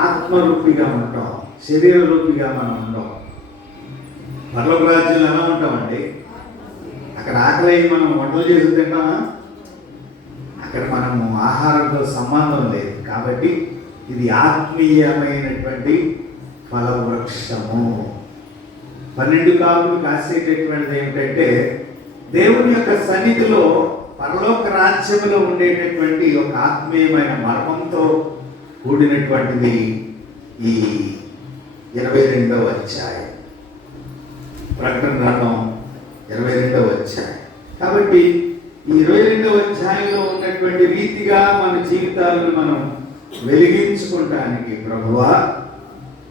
ఆత్మరూపిగా ఉంటాం, శరీర రూపిగా మనం ఉంటాం. పరలోక రాజ్యంలో ఎలా ఉంటామండి? అక్కడ ఆకలి మనం వంటలు చేసి తింటామా? అక్కడ మనము ఆహారంతో సంబంధం లేదు. కాబట్టి ఇది ఆత్మీయమైనటువంటి ఫలవృక్షము. 12 కాకులు కాసేటటువంటిది ఏమిటంటే దేవుని యొక్క సన్నిధిలో పరలోక రాజ్యంలో ఉండేటటువంటి ఒక ఆత్మీయమైన మర్మంతో కూడినటువంటిది ఈ 22వ అధ్యాయం, ప్రకటన గ్రంథం 22వ అధ్యాయం. కాబట్టి ఈ 22వ అధ్యాయంలో ఉన్నటువంటి రీతిగా మన జీవితాలను మనం వెలిగించుకోవటానికి ప్రభువా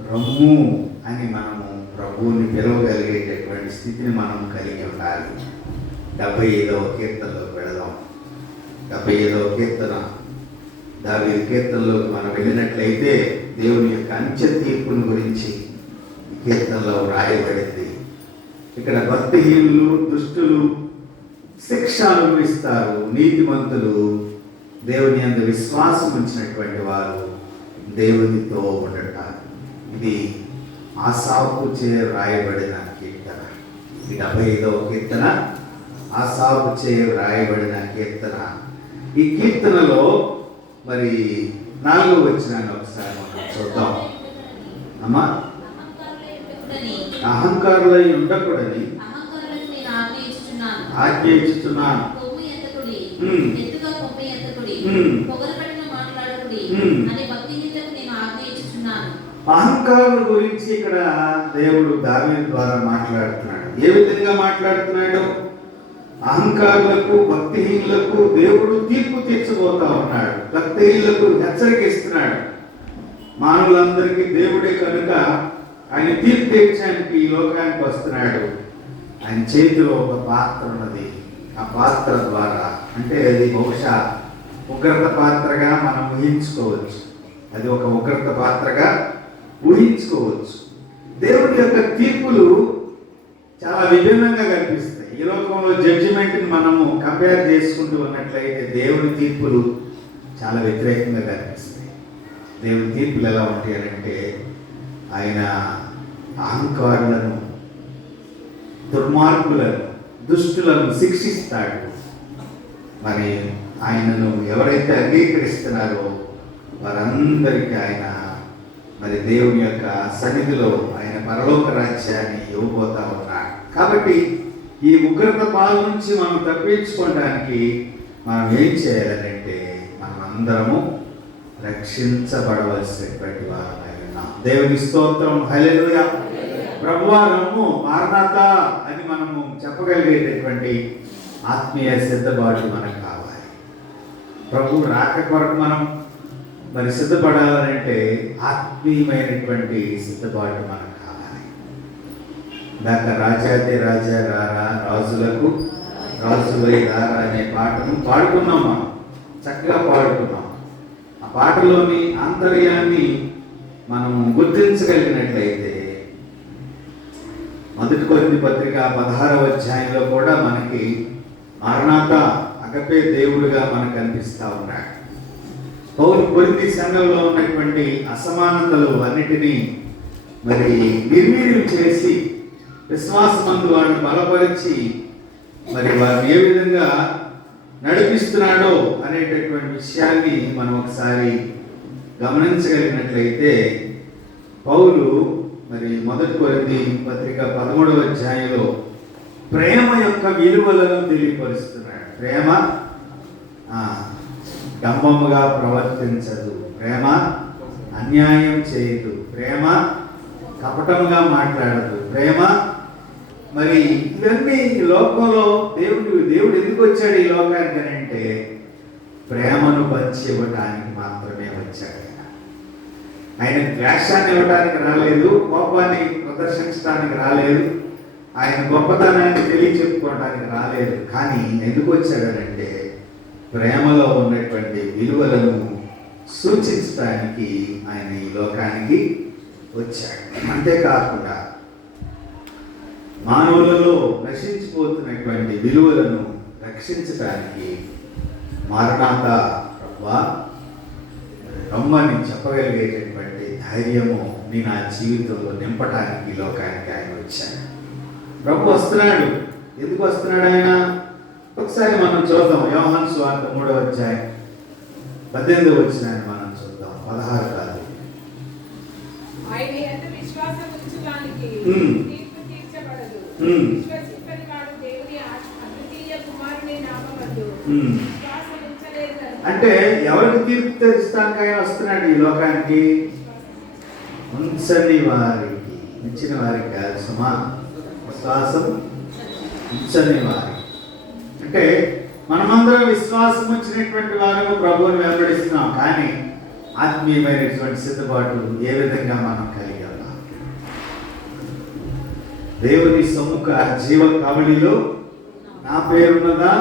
రమ్ము అని మనము ప్రభువుని పిలవగలిగేటటువంటి స్థితిని మనం కలిగి ఉండాలి. 75వ కీర్తనలోకి వెళదాం. 75వ కీర్తన, దావీదు కీర్తనలోకి మనం వెళ్ళినట్లయితే దేవుని యొక్క అంత్య తీర్పును గురించి ఈ కీర్తనలో రాయబడింది. ఇక్కడ భక్తిహీనులు, దుష్టులు శిక్ష అనుభవిస్తారు, నీతిమంతులు దేవుని యందు విశ్వాసం ఉంచినటువంటి వారు దేవునితో ఉండటారు. ఇది ఆసాపు చే రాయబడిన కీర్తన. ఈ 75వ కీర్తన ఆసాపు చే రాయబడిన కీర్తన. ఈ కీర్తనలో మరి 4వ వచనాన్ని ఒకసారి మనం చూద్దాం. అమ్మా, అహంకారులై ఉండకూడని ఆజ్ఞయించుచున్నాను. అహంకారుల గురించి ఇక్కడ దేవుడు దావీదు ద్వారా మాట్లాడుతున్నాడు. ఏ విధంగా మాట్లాడుతున్నాడు? అహంకారులకు, భక్తిహీనులకు దేవుడు తీర్పు తీర్చబోతా ఉన్నాడు. భక్తిహీనులకు హెచ్చరిక ఇస్తున్నాడు. మానవులందరికీ దేవుడే కనుక ఆయన తీర్పు తీర్చడానికి ఈ లోకానికి వస్తున్నాడు. ఆయన చేతిలో ఒక పాత్ర ఉన్నది. ఆ పాత్ర ద్వారా, అంటే అది బహుశా ఉగ్రత పాత్రగా మనం ఊహించుకోవచ్చు. అది ఒక ఉగ్రత పాత్రగా ఊహించుకోవచ్చు. దేవుడి యొక్క తీర్పులు చాలా విభిన్నంగా కనిపిస్తాయి. ఈ లోకంలో జడ్జిమెంట్ని మనము కంపేర్ చేసుకుంటూ ఉన్నట్లయితే దేవుడి తీర్పులు చాలా వ్యతిరేకంగా కనిపిస్తాయి. దేవుడి తీర్పులు ఎలా ఉంటాయి అంటే ఆయన అహంకారులను, దుర్మార్గులను, దుష్టులను శిక్షిస్తాడు. మరి ఆయనను ఎవరైతే అంగీకరిస్తున్నారో వారందరికీ ఆయన మరి దేవుని యొక్క సన్నిధిలో ఆయన పరలోక రాజ్యాన్ని ఇవ్వబోతా ఉన్నాడు. కాబట్టి ఈ ఉగ్రత పాల నుంచి మనం తప్పించుకోవడానికి మనం ఏం చేయాలంటే మనం అందరము రక్షించబడవలసినటువంటి వారమై మాట్లాడుతున్నాం. దేవుని స్తోత్రం, హల్లెలూయా. ప్రభువా రమ్ము, మారనాథా అని మనము చెప్పగలిగేటటువంటి ఆత్మీయ సిద్ధపాటు మనకు కావాలి. ప్రభు రాక కొరకు మనం మరి సిద్ధపడాలంటే ఆత్మీయమైనటువంటి సిద్ధపాటు మనకు కావాలి. దాకా రాజాదే రాజా రారా, రాజులకు రాజువై రారా అనే పాటను పాడుకున్నాం. మనం చక్కగా పాడుకున్నాం. ఆ పాటలోని ఆంతర్యాన్ని మనం గుర్తించగలిగినట్లయితే మొదటి కొరింథీ పత్రిక 16వ అధ్యాయంలో కూడా మనకి మారనాథ అగపే దేవుడుగా మనకు కనిపిస్తూ ఉన్నాడు. పౌలు కొరింథీ సంఘంలో ఉన్నటువంటి అసమానతలు అన్నిటినీ మరి నిర్వీర్యం చేసి విశ్వాసమందు వారిని బలపరిచి మరి వారిని ఏ విధంగా నడిపిస్తున్నాడో అనేటటువంటి విషయాన్ని మనం ఒకసారి గమనించగలిగినట్లయితే పౌలు మరి మొదటి కొరింథీ పత్రిక 13వ అధ్యాయంలో ప్రేమ యొక్క విలువలను తెలియపరుస్తున్నాడు. ప్రేమ డంబముగా ప్రవర్తించదు, ప్రేమ అన్యాయం చేయదు, ప్రేమ కపటముగా మాట్లాడదు, ప్రేమ మరి ఇవన్నీ ఈ లోకంలో దేవుడు ఎందుకు వచ్చాడు ఈ లోకానికి అని అంటే ప్రేమను పంచి ఇవ్వటానికి మాత్రమే వచ్చాడు. ఆయన ద్వేషాన్ని ఇవ్వడానికి రాలేదు, కోపాన్ని ప్రదర్శించడానికి రాలేదు, ఆయన గొప్పతనాన్ని తెలియచెప్పుకోవడానికి రాలేదు. కానీ ఎందుకు వచ్చాడనంటే ప్రేమలో ఉన్నటువంటి విలువలను సూచించడానికి ఆయన ఈ లోకానికి వచ్చాడు. అంతేకాకుండా మానవులలో నశించిపోతున్నటువంటి విలువలను రక్షించడానికి మారనాథ ప్రభువా రమ్మని చెప్పగలిగేటటువంటి ధైర్యము నీ నా జీవితంలో నింపడానికి ఈ లోకానికి ఆయన వచ్చాడు. ప్రభు వస్తున్నాడు. ఎందుకు వస్తున్నాడు ఆయన? ఒకసారి మనం చూద్దాం. యోహాను సువార్త 3వ అధ్యాయం 18వ వచనాన్ని మనం చూద్దాం. 16 కాదు. ఆయన యందు విశ్వాసం ఉంచువానికి తీర్పు తీర్చబడదు. విశ్వసింపని వాడు దేవుని అద్వితీయ కుమారుని నామమందు విశ్వాసం ఉంచలేదు కనుక. అంటే ఎవరికి తీర్పు తీర్చడానికి ఆయన వస్తున్నాడు ఈ లోకానికి? ఉంచని వారికి, ఉంచిన వారికి కాదు సుమా, విశ్వాసం ఉంచని వారికి. అంటే మనమందరం విశ్వాసం వచ్చినటువంటి వారు ప్రభువుని వెంబడిస్తున్నాం. కానీ ఆత్మీయమైనటువంటి సిద్ధపాటు ఏ విధంగా మనం కలిగి ఉన్నాం? దేవుని సముఖ జీవ కవళిలో నా పేరున్నదా?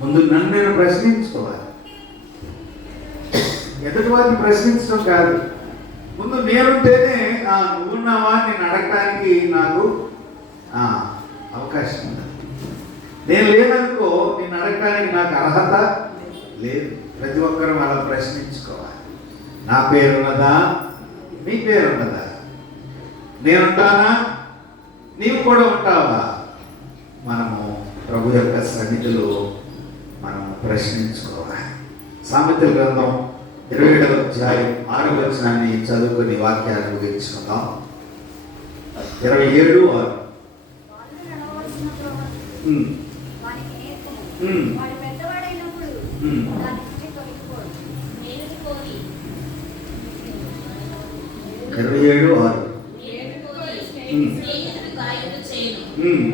ముందు నన్ను నేను ప్రశ్నించుకోవాలి. ఎదుటి వారిని ప్రశ్నించడం కాదు. ముందు నేనుంటేనే నువ్వున్నావా నేను అడగటానికి నాకు అవకాశం ఉంది. నేను లేదనుకో నేను అడగటానికి నాకు అర్హత లేదు. ప్రతి ఒక్కరూ అలా ప్రశ్నించుకోవాలి. నా పేరున్నదా? నీ పేరున్నదా? నేనుంటానా? నీవు కూడా ఉంటావా? మనము ప్రభు యొక్క సన్నిధిలో మనము ప్రశ్నించుకోవాలి. సామెతల గ్రంథం 27వ అధ్యాయం 6వ వచనాన్ని చదువుకుని వాక్యాన్ని ముగించుకుందాం. 27:6. స్నేహితుడు గాయము చేయను,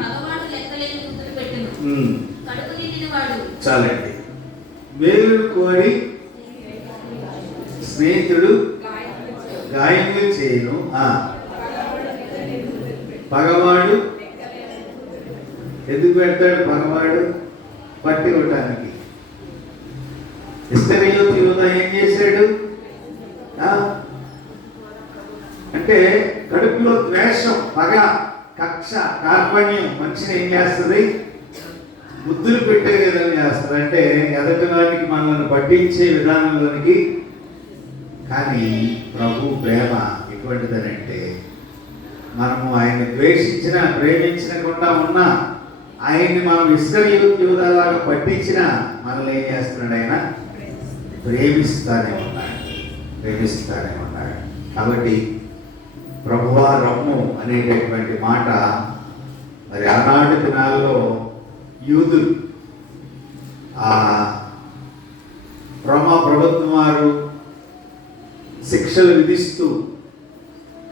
మగవాడు లెక్కలేని ముద్దులు పెట్టును, కడుపు నిండిన వాడు. చాలండి. మేలును కోరి స్నేహితుడు గాయములు చేయను, పగవాడు ఎందుకు పెడతాడు? పగవాడు పట్టి ఇవ్వటానికి. ఇస్కరియోతు యూదా ఏం చేశాడు? అంటే కడుపులో ద్వేషం, పగ, కక్ష, కార్పణ్యం మనిషిని ఏం చేస్తుంది? ముద్దులు పెట్టే విధంగా చేస్తుంది. అంటే ఎదటి వారికి మనల్ని పట్టించే విధానంలోనికి. కానీ ప్రభు ప్రేమ ఎటువంటిదనంటే మనము ఆయన్ని ద్వేషించిన, ప్రేమించకుండా ఉన్నా, ఆయన్ని మనం ఇస్కరియోతు యూదాలాగా పట్టించినా మనల్ని ఏం చేస్తున్నాడు? ఆయన ప్రేమిస్తానే ఉన్నాడు. కాబట్టి ప్రభువా రమ్ము అనేటటువంటి మాట మరి ఆనాటి దినాల్లో యూదులు రోమా ప్రభుత్వం వారు శిక్షలు విధిస్తూ,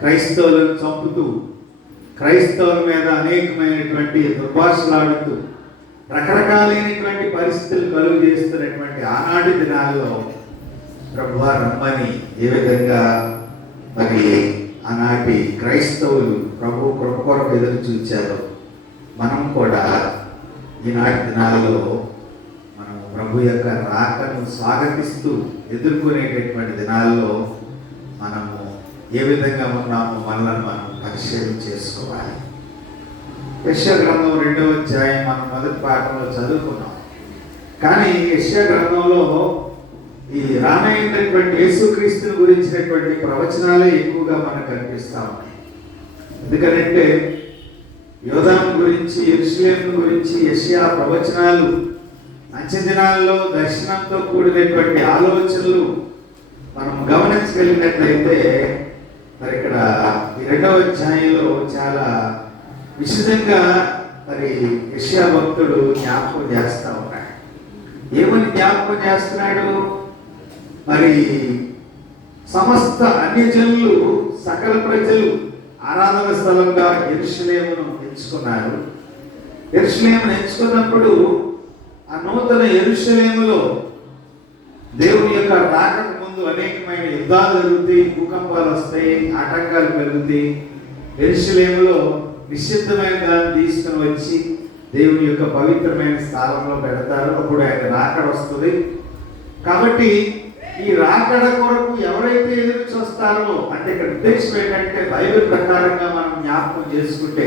క్రైస్తవులను చంపుతూ, క్రైస్తవుల మీద అనేకమైనటువంటి దుర్భాషలాడుతూ, రకరకాలైనటువంటి పరిస్థితులు కలుగు చేస్తున్నటువంటి ఆనాటి దినాల్లో ప్రభువా రమ్మని ఏ విధంగా మరి ఆనాటి క్రైస్తవులు ప్రభు కృప కొరకు ఎదురు చూచారో మనం కూడా ఈనాటి దినాల్లో మనం ప్రభు యొక్క రాకను స్వాగతిస్తూ ఎదుర్కొనేటటువంటి దినాల్లో మనము ఏ విధంగా ఉన్నామో మనల్ని మనం పరిశీలన చేసుకోవాలి. యెషయా గ్రంథం 2వ అధ్యాయం మనం మొదటి పాఠంలో చదువుకున్నాం. కానీ యెషయా గ్రంథంలో ఈ రానైనటువంటి యేసుక్రీస్తుని గురించినటువంటి ప్రవచనాలే ఎక్కువగా మనకు కనిపిస్తా ఉన్నాయి. ఎందుకంటే యోధాను గురించి, యెరూషలేము గురించి యెషయా ప్రవచనాలు, అంచె దినాల్లో దర్శనంతో కూడినటువంటి ఆలోచనలు మనం గమనించగలిగినట్లయితే మరి ఇక్కడ ఈ 2వ అధ్యాయంలో చాలా విశదంగా మరి యెషయా భక్తుడు జ్ఞాపకం చేస్తా ఉన్నాడు. ఏమని జ్ఞాపకం చేస్తున్నాడు? మరి సమస్త అన్యజనులు, సకల ప్రజలు ఆరాధన స్థలంగా యెరూషలేమును ఎంచుకున్నారు. యెరూషలేమును ఎంచుకున్నప్పుడు ఆ నూతన యెరూషలేములో దేవుని యొక్క రాకకు ముందు అనేకమైన యుద్ధాలు జరుగుతాయి, భూకంపాలు వస్తాయి, ఆటంకాలు కలుగుతాయి. యెరూషలేములో నిషిద్ధమైన దాన్ని తీసుకుని వచ్చి దేవుని యొక్క పవిత్రమైన స్థానంలో పెడతారు. అప్పుడు ఆయన రాకడ వస్తుంది. కాబట్టి ఈ రాకడ కొరకు ఎవరైతే ఎదురు చూస్తారో, అంటే ఇక్కడ ఉద్దేశం ఏంటంటే బైబిల్ ప్రకారంగా మనం జ్ఞాపకం చేసుకుంటే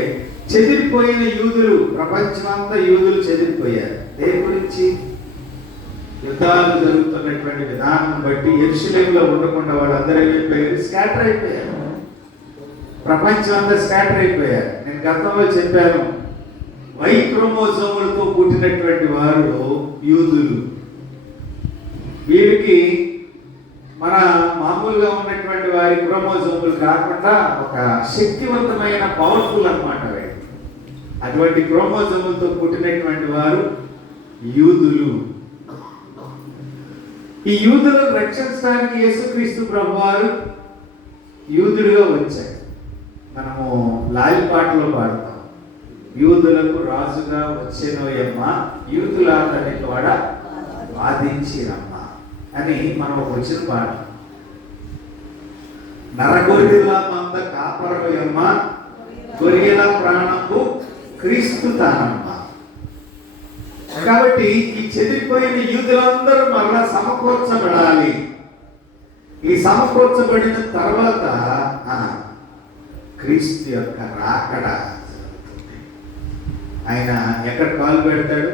చెదిరిపోయిన యూదులు, ప్రపంచమంతా యూదులు చెదిరిపోయారు. దేని గురించి? యుద్ధాలు జరుగుతున్నటువంటి విధానం బట్టి యెరూషలేములో ఉండకుండా వాళ్ళందరూ ఏమైపోయారు? స్కాటర్ అయిపోయారు. ప్రపంచం అంతా స్కాటర్ అయిపోయారు. నేను గతంలో చెప్పాను, వై క్రోమోజోములతో పుట్టినటువంటి వారు యూదులు. వీరికి మన మామూలుగా ఉన్నటువంటి వారి క్రోమోజోములు కాకుండా ఒక శక్తివంతమైన పవర్ఫుల్ అన్నమాట. అటువంటి క్రోమోజోములతో పుట్టినటువంటి వారు యూదులు. ఈ యూదులను రక్షించడానికి యేసుక్రీస్తు ప్రభువారు యూదుడిగా వచ్చారు. మనము లాలి పాటలో పాడతాం, యూదులకు రాజుగా వచ్చేనోయమ్మ, యూదుల అతని తోడ వాదించిరమ్మ అని మనం ఒక వచ్చిన పాట. నరగొర్రెల మంద కాపరమయ్యమ్మ, గొర్రెల ప్రాణము క్రీస్తు తానమ్మ. కాబట్టి ఈ చెదిరిపోయిన యూదులందరూ మరలా సమకూర్చబడాలి. ఈ సమకూర్చబడిన తర్వాత క్రీస్తు యొక్క రాకడ జరుగుతుంది. ఆయన ఎక్కడ కాలు పెడతాడు?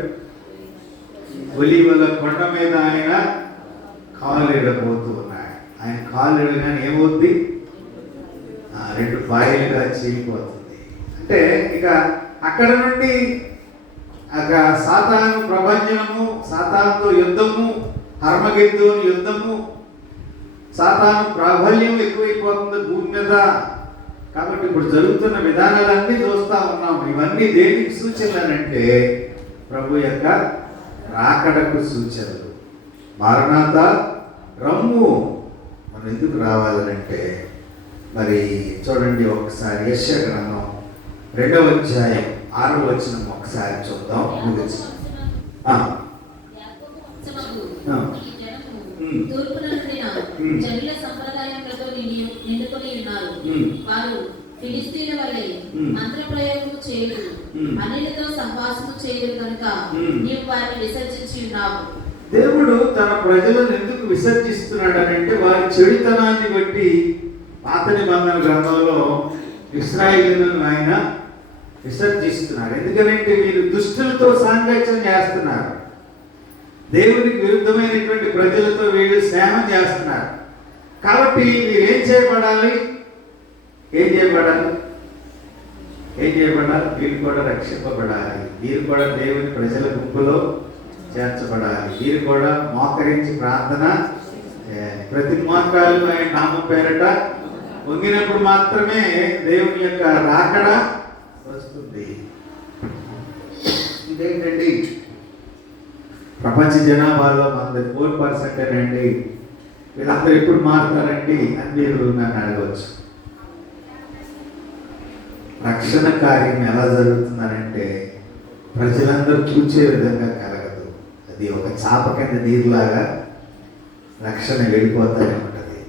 ఒలీవల కొండ మీద ఆయన కాలు ఎడబోతూ ఉన్నాడు. ఆయన కాలు ఎడగానే ఏమవుద్ది? 2 పాయలుగా చీలిపోతుంది. అంటే ఇక అక్కడ నుండి సాతాను ప్రభంజనము, సాతానుతో యుద్ధము, హర్మగెద్దోని యుద్ధము, సాతాను ప్రాబల్యం ఎక్కువైపోతుంది భూమి మీద. కాబట్టి ఇప్పుడు జరుగుతున్న విధానాలన్నీ చూస్తూ ఉన్నాము. ఇవన్నీ దేనికి సూచనలంటే ప్రభు యొక్క రాకడకు సూచనలు. మారనాథ రమ్ము. మనం ఎందుకు రావాలనంటే మరి చూడండి ఒకసారి యెషయా గ్రంథం 2వ అధ్యాయం 6వ వచనం ఒకసారి చూద్దాం. తూర్పున నుండిన జనుల సంప్రదాయములతో నిండుకొని ఉన్నారు. వారు ఫిలిస్తీన్ల వలె మంత్ర ప్రయోగము చేయు, అన్యులతో సంభాషణ చేయు కనుక నీవు వారిని విసర్జించి ఉన్నావు. దేవుడు తన ప్రజలను ఎందుకు విసర్జిస్తున్నాడనంటే వారి చెడుతనాన్ని బట్టి పాత నిబంధన గ్రంథంలో ఇశ్రాయేలును ఆయన విసర్జిస్తున్నారు. ఎందుకంటే వీరు దుష్టులతో సాంగత్యం చేస్తున్నారు. దేవునికి విరుద్ధమైనటువంటి ప్రజలతో వీళ్ళు స్నేహం చేస్తున్నారు. కాబట్టి వీరు ఏం చేయబడాలి? వీరు కూడా రక్షింపబడాలి. వీరు కూడా దేవుని ప్రజల గుంపులో చేర్చబడాలి. వీరు కూడా మోకరించి ప్రార్థన చేయాలి. ప్రతి మోకాలు ఆయన నామం పేరట వంగినప్పుడు మాత్రమే దేవుని యొక్క రాకడ వస్తుంది. ఇదేంటండి, ప్రపంచ జనాభాలో మనది 4% అండి. వీళ్ళందరూ ఎప్పుడు మారుతారండి అని మీరు నన్ను అడగవచ్చు. రక్షణ కార్యం ఎలా జరుగుతుందనంటే ప్రజలందరూ చూచే విధంగా కలగదు. అది ఒక చాప కింద నీరులాగా రక్షణ వెళ్ళిపోతూనే ఉంటుంది.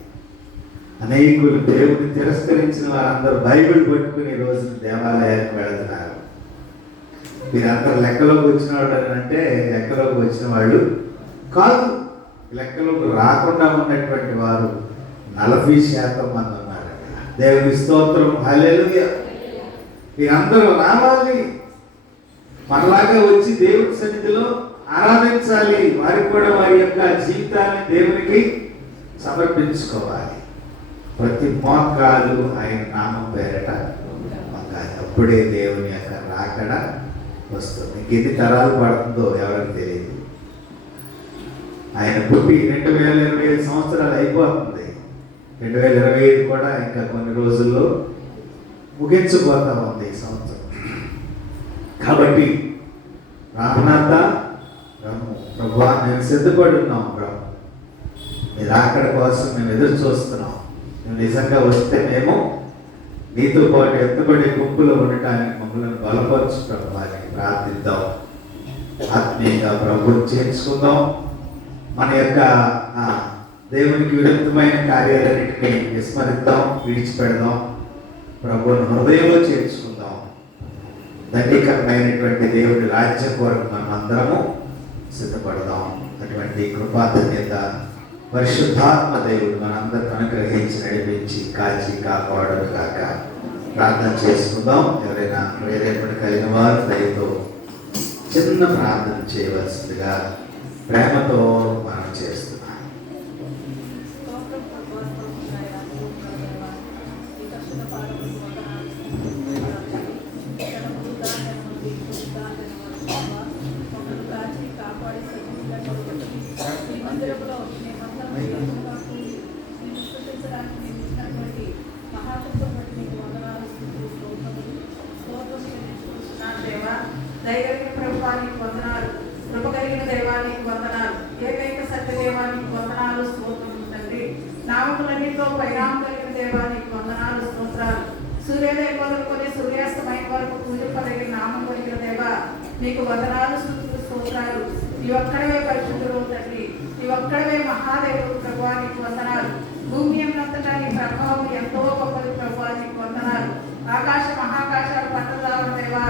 అనేకులు దేవుడిని తిరస్కరించిన వారందరూ బైబిల్ పట్టుకుని రోజున దేవాలయానికి వెళుతున్నారు. మీరందరూ లెక్కలోకి వచ్చిన వాళ్ళు అంటే లెక్కలోకి వచ్చిన వాళ్ళు కాదు. లెక్కలోకి రాకుండా ఉన్నటువంటి వారు 40% మంది ఉన్నారు. దేవుని స్తోత్రం, హల్లెలూయా. మీరందరూ రావాలి, మనలాగా వచ్చి దేవుడి సన్నిధిలో ఆరాధించాలి. వారికి కూడా వారి యొక్క జీవితాన్ని దేవునికి సమర్పించుకోవాలి. ప్రతి మోకాలు ఆయన నామం పేరట మోకాలి. అప్పుడే దేవుని యొక్క రాకడ వస్తుంది. ఇంకెన్ని తరాలు పడుతుందో ఎవరికి తెలియదు. ఆయన పుట్టి 2025 సంవత్సరాలు అయిపోతుంది. 2025 కూడా ఇంకా కొన్ని రోజుల్లో ముగించిపోతా ఉంది ఈ సంవత్సరం. కాబట్టి రామనాథ ప్రభువా, మేము సిద్ధపడి ఉన్నాం ప్రభు. మీరు అక్కడ కోసం మేము ఎదురు చూస్తున్నాం. నువ్వు నిజంగా వస్తే మేము నీతో పాటు ఎత్తబడి గుంపులో ఉండటానికి మమ్మల్ని బలపరచు ప్రభు అని ప్రార్థిద్దాం. ఆత్మీయంగా ప్రభుని చేర్చుకుందాం. మన యొక్క దేవునికి విరుద్ధమైన కార్యాలన్నింటినీ విస్మరిద్దాం, విడిచిపెడదాం. ప్రభువుని హృదయంలో చేర్చుకుందాం. దండీకరమైనటువంటి దేవుడి రాజ్యం కొరకు మనం అందరము సిద్ధపడదాం. అటువంటి కృపాధన్యత పరిశుద్ధాత్మ దేవుడు మనందరికీ అనుగ్రహించి నడిపించి కాచి కాపాడును కాక. ప్రార్థన చేసుకుందాం. ఎవరైనా ప్రేరేపణ కలిగిన వారు దయతో చిన్న ప్రార్థన చేయవలసిందిగా ప్రేమతో మనం చేస్తున్నాం. దైవమైన ప్రభువానికి వందనాలు, కృప కలిగిన దైవానికి వందనాలు, ఏకైక సత్య దేవానికి వందనాలు, స్తోత్రములు తండ్రి. నామములన్నిటిలో పరిణామం కలిగిన దేవానికి వందనాలు, స్తోత్రాలు. సూర్యోదయం మొదలుకొని సూర్యాస్తమయం వరకు పూజింపదగిన నామం కలిగిన దేవ నీకు వందనాలు, స్తుతులు, స్తోత్రాలు. నీ ఒక్కడవే పరిశుద్ధుడు తండ్రి, నీ ఒక్కడవే మహాదేవుడు ప్రభువానికి వందనాలు. భూమి అంతటా నీ ప్రభావం ఎంతో గొప్పది ప్రభువానికి వందనాలు. ఆకాశ మహాకాశాలు పట్టదాల దేవా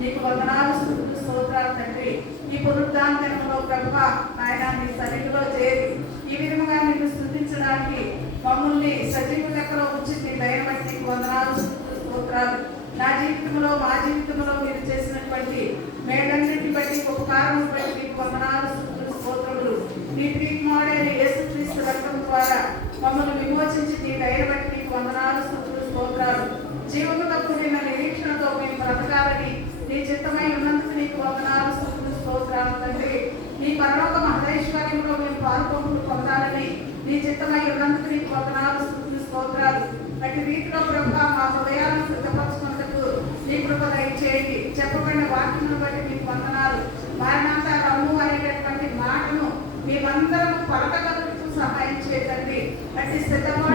నీకు వందనాలు, స్తుతులు, స్తోత్రాలు తండ్రి. ఈ పునరుద్ధానంలో ప్రభువా ఆయన నీ సన్నిధిలో చేరి ఈ విధముగా నిన్ను స్తుతించడానికి మమ్మల్ని సజీవ లెక్కలో ఉంచి నీ దయ బట్టి నీకు వందనాలు, స్తుతులు, స్తోత్రాలు. నా జీవితంలో మా జీవితంలో మీరు చేసినటువంటి మేడన్నింటిని బట్టి ఉపకారం బట్టి నీకు వందనాలు, స్తుతులు, స్తోత్రములు. నీ ప్రియకుమారుడైన యేసుక్రీస్తు రక్తం ద్వారా మమ్మల్ని విమోచించి నీ దయ బట్టి నీకు వందనాలు, స్తుతులు, స్తోత్రాలు. జీవముతో కూడిన నిరీక్షణతో మేము బ్రతకాలని నీ చిత్తమై ఉన్నందుకు నీకు వందనాలు, స్తుతులు, స్తోత్రాలు తండ్రి. నీ పరలోక మహేశ్వర్యంలో మేము పాల్గొంటూ పొందాలని నీ చిత్తమై ఉన్నందుకు నీకు వందనాలు, స్తుతులు, స్తోత్రాలు. అటు రీతిలో ప్రభువా మా హృదయాలను సిద్ధపరచుకున్నందుకు నీ కృప దయచేయండి. చెప్పబడిన వాక్యమును బట్టి నీకు వందనాలు. మారణాంత రమ్ము అనేటటువంటి మాటను మేమందరం పలకగలుగుతూ సహాయం చేయండి. అట్టి స్థితము